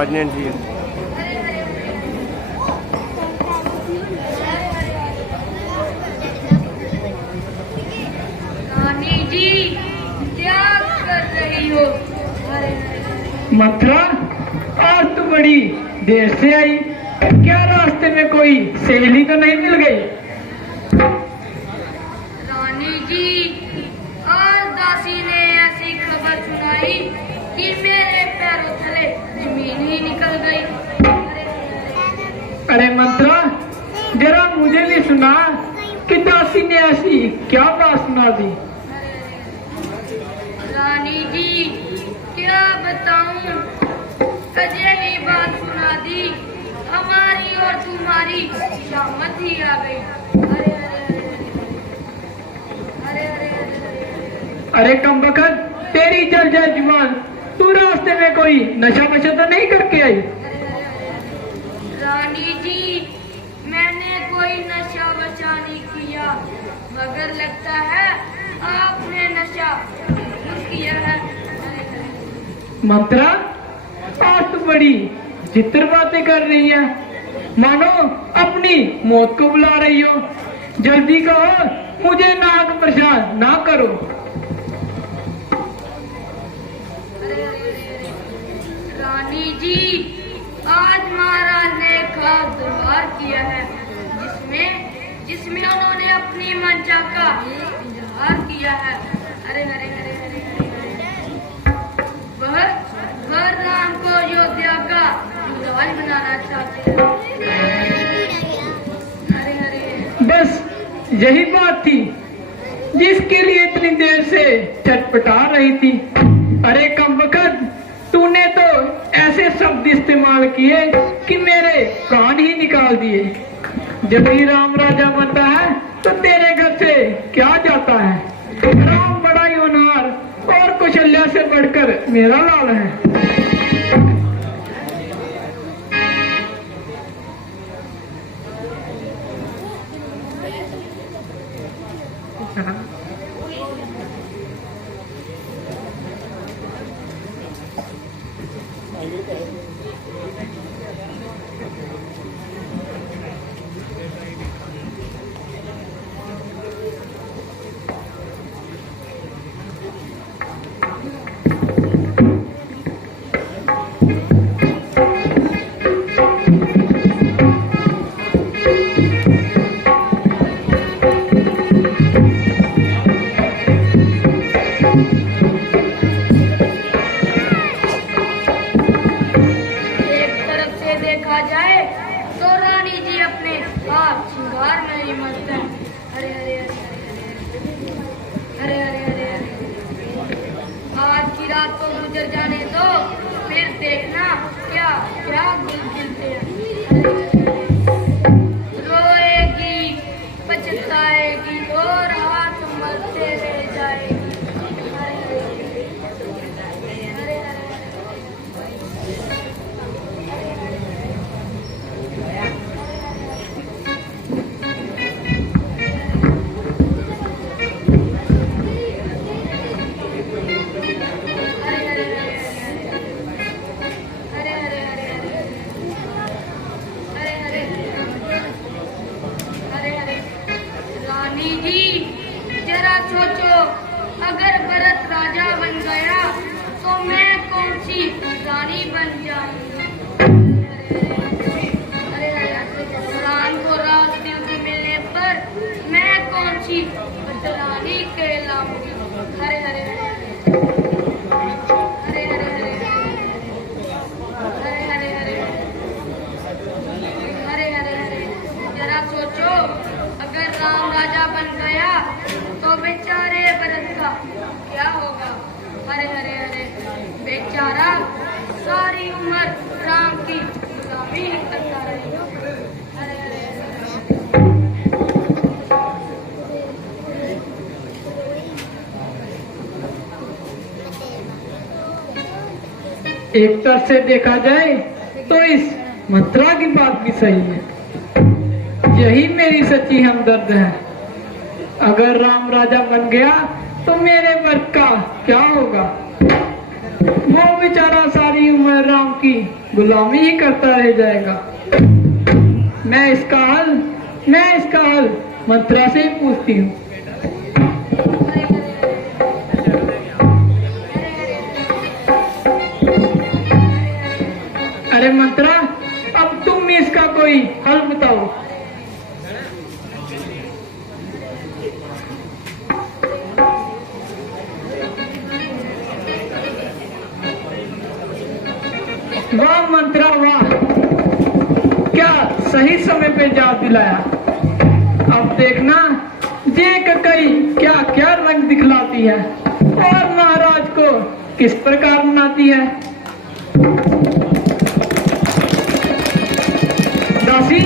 आवाज नहीं आनी चाहिए। रानी जी क्या कर रही हो? मथुरा, आज तो बड़ी देर से आई। क्या रास्ते में कोई सहेली तो नहीं मिल गई? रानी जी आज दासी ने ऐसी खबर सुनाई कि मेरे पैरों तले जमीन ही निकल गई। अरे मथुरा, जरा मुझे भी सुना कि दासी ने ऐसी क्या बात सुना दी? रानी जी क्या बताऊं, अजय बात सुना दी, हमारी और तुम्हारी शामत ही आ गई। अरे अरे अरे अरे अरे कमबख्त, तेरी जल जाए जुबान। तू रास्ते में कोई नशा वशा तो नहीं करके आई? रानी जी मैंने कोई नशा वशा नहीं किया, मगर लगता है आपने नशा किया है। मथुरा, आज तो बड़ी चित्र बातें कर रही है, मानो अपनी मौत को बुला रही हो। जल्दी कहो, मुझे नाक परेशान ना करो। रानी जी आज महाराज ने खास दरबार किया है, जिसमें उन्होंने अपनी मंशा का इजहार किया है। अरे अरे अरे अरे वह राम को अयोध्या का युवराज बनाना चाहते हैं। अरे अरे बस यही बात थी जिसके लिए इतनी देर से छटपटा रही थी। अरे कमबख्त, तूने तो ऐसे शब्द इस्तेमाल किए कि मेरे कान ही निकाल दिए। जब ही राम राजा बनता है तो तेरे घर से क्या जाता है? राम बड़ा ही होनहार और कौशल्या से बढ़कर मेरा लाल है। रात को गुजर जाने दो, फिर देखना क्या क्या गुल खिलते हैं। रोएगी, पछताएगी और हाथ मलते रह जाएगी। सोचो, अगर भरत राजा बन गया तो मैं कौन सी रानी बन जाऊंगी। राम को राज दिल मिलने पर मैं कौन सी रानी कहलाऊंगी। हरे हरे हरे हरे हरे हरे हरे हरे हरे हरे हरे। जरा सोचो, अगर राम राजा बन गया तो बेचारे भरत का क्या होगा। हरे हरे हरे बेचारा सारी उम्र राम की गुलामी करता रहेगा। हरे हरे एक तरह से देखा जाए तो इस मथुरा की बात भी सही है। यही मेरी सच्ची हमदर्द है। अगर राम राजा बन गया तो मेरे वर्ग का क्या होगा? वो बेचारा सारी उम्र राम की गुलामी ही करता रह जाएगा। मैं इसका हल मंत्रा से ही पूछती हूँ। अरे मंत्रा, अब तुम इसका कोई हल बताओ। वाह मंत्रा वाह, क्या सही समय पे याद दिलाया। अब देखना ये कई क्या क्या रंग दिखलाती है और महाराज को किस प्रकार बनाती है। दासी,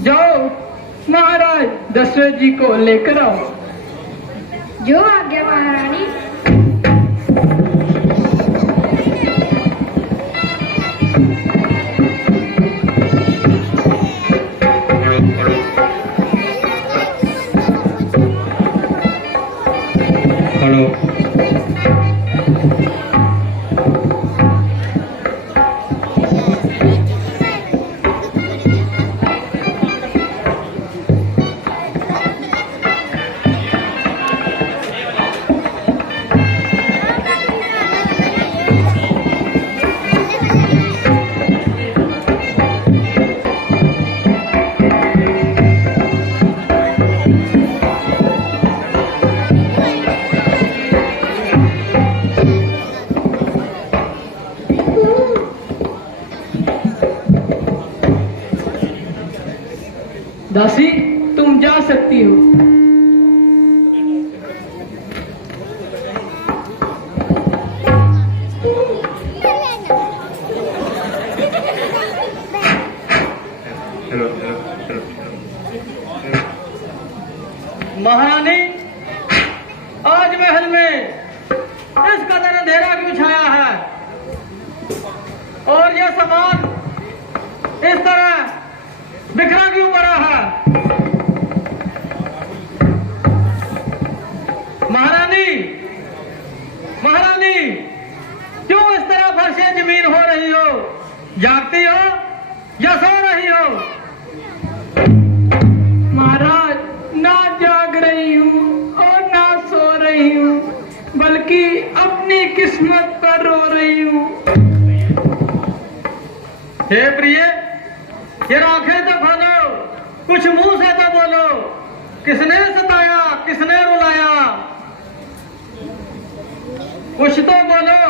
जाओ महाराज दशरथ जी को लेकर आओ। जो आज्ञा महारानी। दासी, तुम जा सकती हो। महारानी, आज महल में इस कदर अंधेरा क्यों छाया है और यह सामान इस तरह बिखरा क्यों पड़ा है। महारानी, महारानी, क्यों इस तरह फर्शे जमीन हो रही हो? जागती हो या सो रही हो? महाराज, ना जाग रही हूँ और ना सो रही हूँ, बल्कि अपनी किस्मत पर रो रही हूँ। हे प्रिय, ये आंखें तो खोलो, कुछ मुंह से तो बोलो। किसने सताया, किसने रुलाया? कुछ तो बोलो।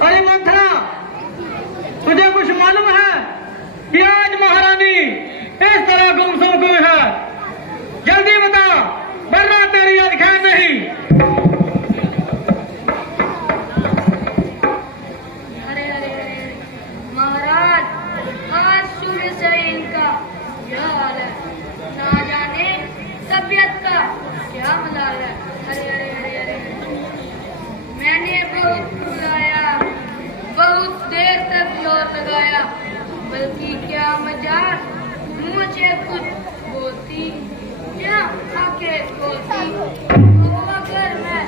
अरे मंथरा, तुझे कुछ मालूम है कि आज महारानी इस तरह गुमसुम क्यों है? जल्दी बता, वरना तेरी आज खैर नहीं। तबीयत का क्या मलाल है। अरे अरे अरे अरे, मैंने बहुत बुलाया, बहुत देर तक जोर लगाया, बल्कि क्या मजाक, मुझे कुछ बोलती या आंखें खोलती। तो अगर मैं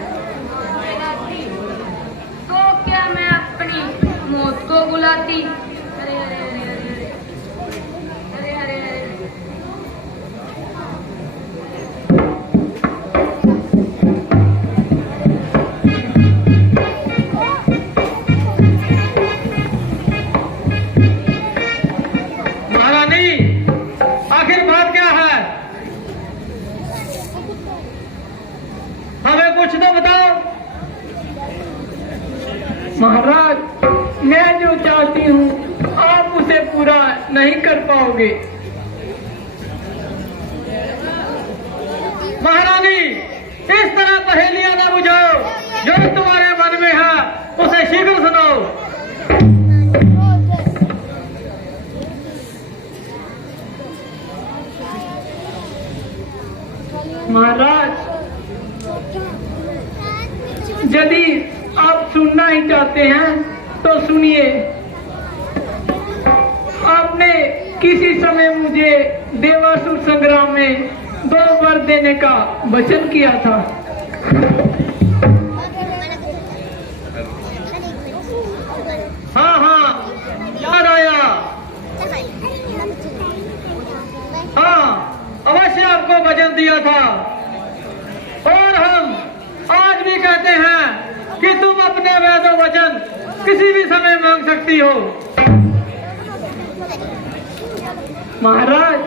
आती तो क्या मैं अपनी मौत को बुलाती। अरे अरे अरे अरे अरे अरे अरे महाराज, मैं जो चाहती हूँ आप उसे पूरा नहीं कर पाओगे। महारानी, इस तरह पहेलियां न बुझाओ, जो तुम्हारे मन में है उसे शीघ्र सुनाओ। यदि आप सुनना ही चाहते हैं तो सुनिए। आपने किसी समय मुझे देवासुर संग्राम में 2 वर देने का वचन किया था। हाँ हाँ, याद आया। हाँ, अवश्य आपको वचन दिया था। और हम आज भी कहते हैं कि तुम अपने वेदों वचन किसी भी समय मांग सकती हो। महाराज,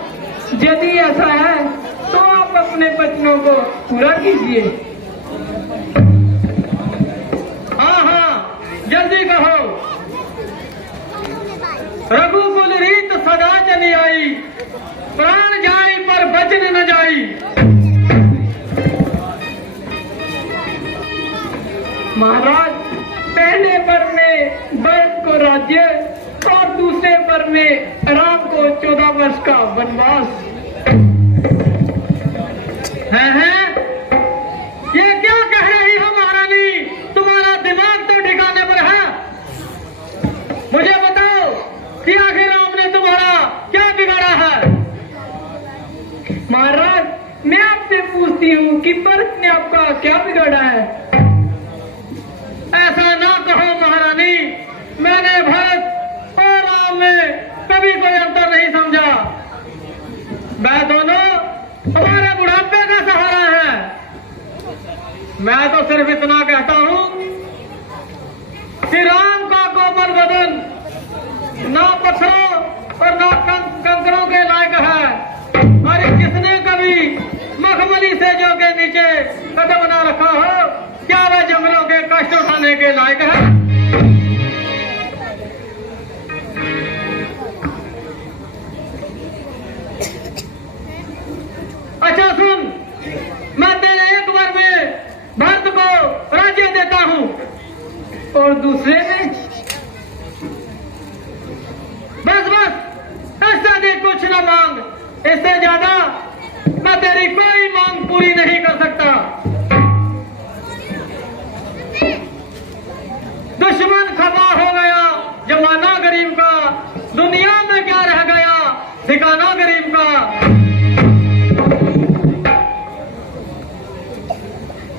यदि ऐसा है तो आप अपने वचनों को पूरा कीजिए। हाँ हाँ, जल्दी कहो। रघुकुल रीत सदा चली आई, प्राण जाई पर बचन न जाई। महाराज, पहले वर में भरत को राज्य और दूसरे वर में राम को 14 वर्ष का वनवास। है? ये क्या कह रही हो महारानी? तुम्हारा दिमाग तो ठिकाने पर है। मुझे बताओ कि आखिर राम ने तुम्हारा क्या बिगाड़ा है? महाराज, मैं आपसे पूछती हूँ कि भरत ने आपका क्या बिगाड़ा है? ऐसा ना कहो महारानी, मैंने भरत और राम में कभी कोई अंतर नहीं समझा। वह दोनों हमारे बुढ़ापे का सहारा है। मैं तो सिर्फ इतना कहता हूँ कि राम का कोमल बदन ना पत्थरों और ना कंकरों के लायक है। अरे किसने कभी मखमली सेजों के नीचे कदम ना रखा हो? क्या वह जंगलों के कष्ट उठाने के लायक है? अच्छा सुन, मैं तेरे एक बार में भरत को राज्य देता हूँ और दूसरे में? बस बस, इससे अधिक कुछ न मांग। इससे ज्यादा मैं तेरी कोई मांग पूरी नहीं कर सकता। दुश्मन खफा हो गया, जमाना गरीब का, दुनिया में क्या रह गया ठिकाना गरीब का।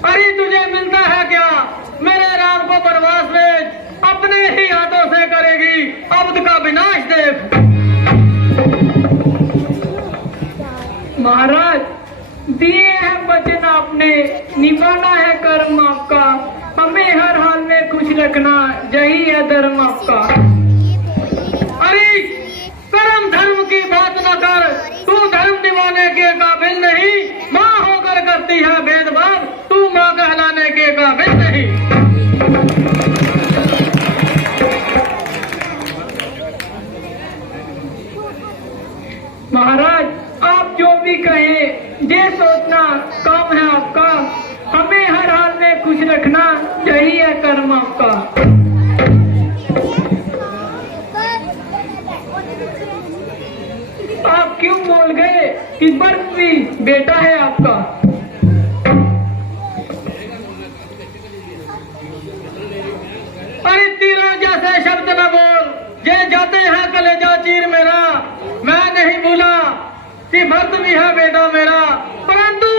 अरे तुझे मिलता है क्या? मेरे राम को वनवास भेज, अपने ही हाथों से करेगी अब्द का विनाश देख। महाराज, दिए हैं वचन आपने, निभाना है कर्म आपका। हमें हर हाल में खुश रखना, यही है धर्म आपका। अरे कर्म धर्म की बात न कर, तू धर्म निभाने के काबिल नहीं। माँ होकर करती है भेदभाव, तू माँ कहलाने के काबिल नहीं। महाराज, आप जो भी कहें, ये सोचना काम है आपका। हमें हर हाल में खुश रखना, यही है कर्म आपका। आप क्यों बोल गए कि भरत भी बेटा है आपका? अरे तीरों जैसे शब्द न बोल, ये जाते हैं कलेजा चीर मेरा। मैं नहीं भूला कि भरत भी है बेटा मेरा, परंतु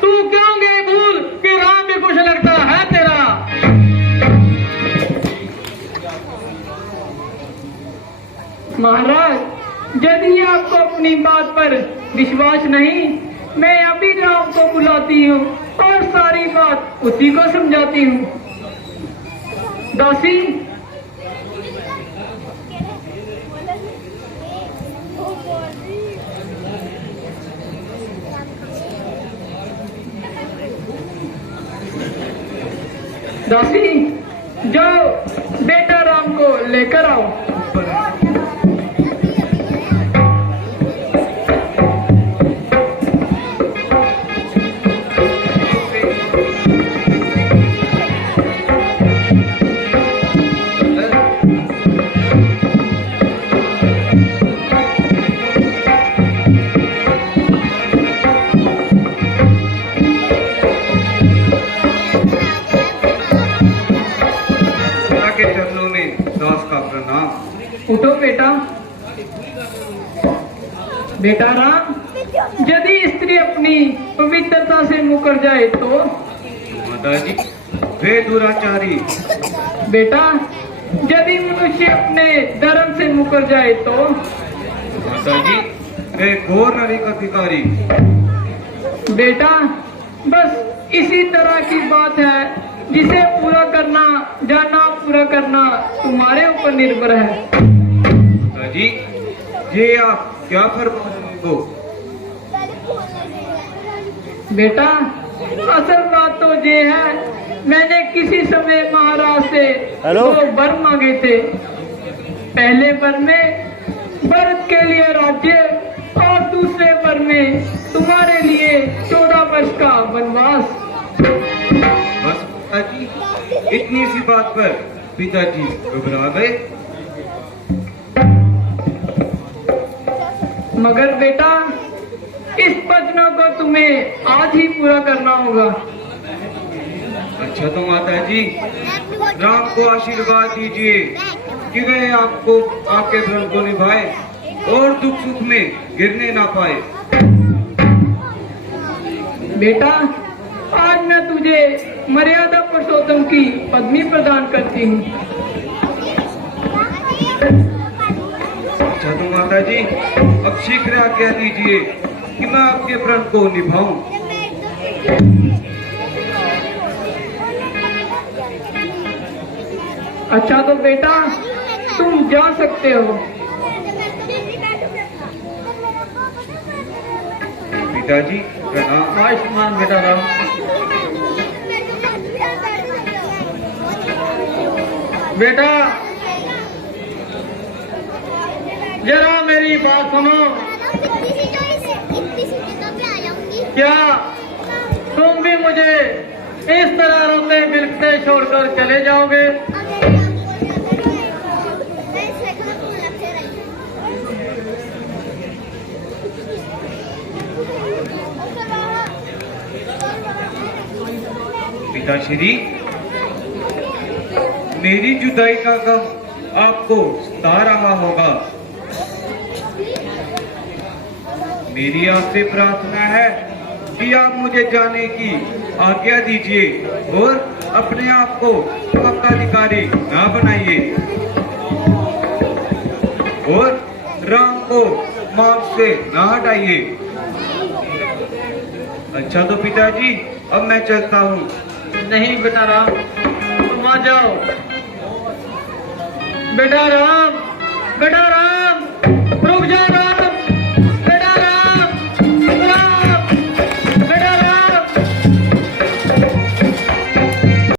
तू क्यों गई भूल कि राम भी कुछ लगता है तेरा। महाराज, यदि आपको अपनी बात पर विश्वास नहीं, मैं अभी राम को बुलाती हूँ और सारी बात उसी को समझाती हूँ। दासी, दासी, जाओ बेटा राम को लेकर आओ। उठो बेटा। बेटा राम, यदि स्त्री अपनी पवित्रता से मुकर जाए तो? माताजी, वे दुराचारी। बेटा, यदि मनुष्य अपने धर्म से मुकर जाए तो? माताजी, वे घोर नरक अधिकारी। बेटा, बस इसी तरह की बात है जिसे पूरा करना या ना पूरा करना तुम्हारे ऊपर निर्भर है। माताजी, ये आप क्या फरमाते हो? बेटा, असल बात तो ये है, मैंने किसी समय महाराज से 2 वर मांगे थे। पहले वर में भरत के लिए राज्य और दूसरे वर में तुम्हारे लिए 14 वर्ष का वनवास। बस पिताजी, इतनी सी बात पर पिताजी घबरा गए। मगर बेटा, इस वचनों को तुम्हें आज ही पूरा करना होगा। अच्छा तो माताजी, राम को आशीर्वाद दीजिए कि वे आपको आपके धर्म को निभाए और दुख सुख में गिरने ना पाए। बेटा, आज मैं तुझे मर्यादा पुरुषोत्तम की पदवी प्रदान करती हूँ। अच्छा तो माताजी, अब शीघ्र आज्ञा दीजिए कि मैं आपके प्रण को निभाऊं। अच्छा तो बेटा, तुम जा सकते हो। पिताजी प्रणाम। आयुष्मान बेटा राम। बेटा, जरा मेरी बात सुनो। क्या तुम भी मुझे इस तरह रोते बिलखते छोड़कर चले जाओगे? पिताश्री, मेरी जुदाई का गम आपको सता रहा होगा। मेरी आपसे प्रार्थना है कि आप मुझे जाने की आज्ञा दीजिए और अपने आप को हक्काधिकारी ना बनाइए और राम को मार्ग से ना हटाइए। अच्छा तो पिताजी, अब मैं चलता हूँ। नहीं बेटा राम, तुम आ जाओ। बेटा राम, बेटा राम।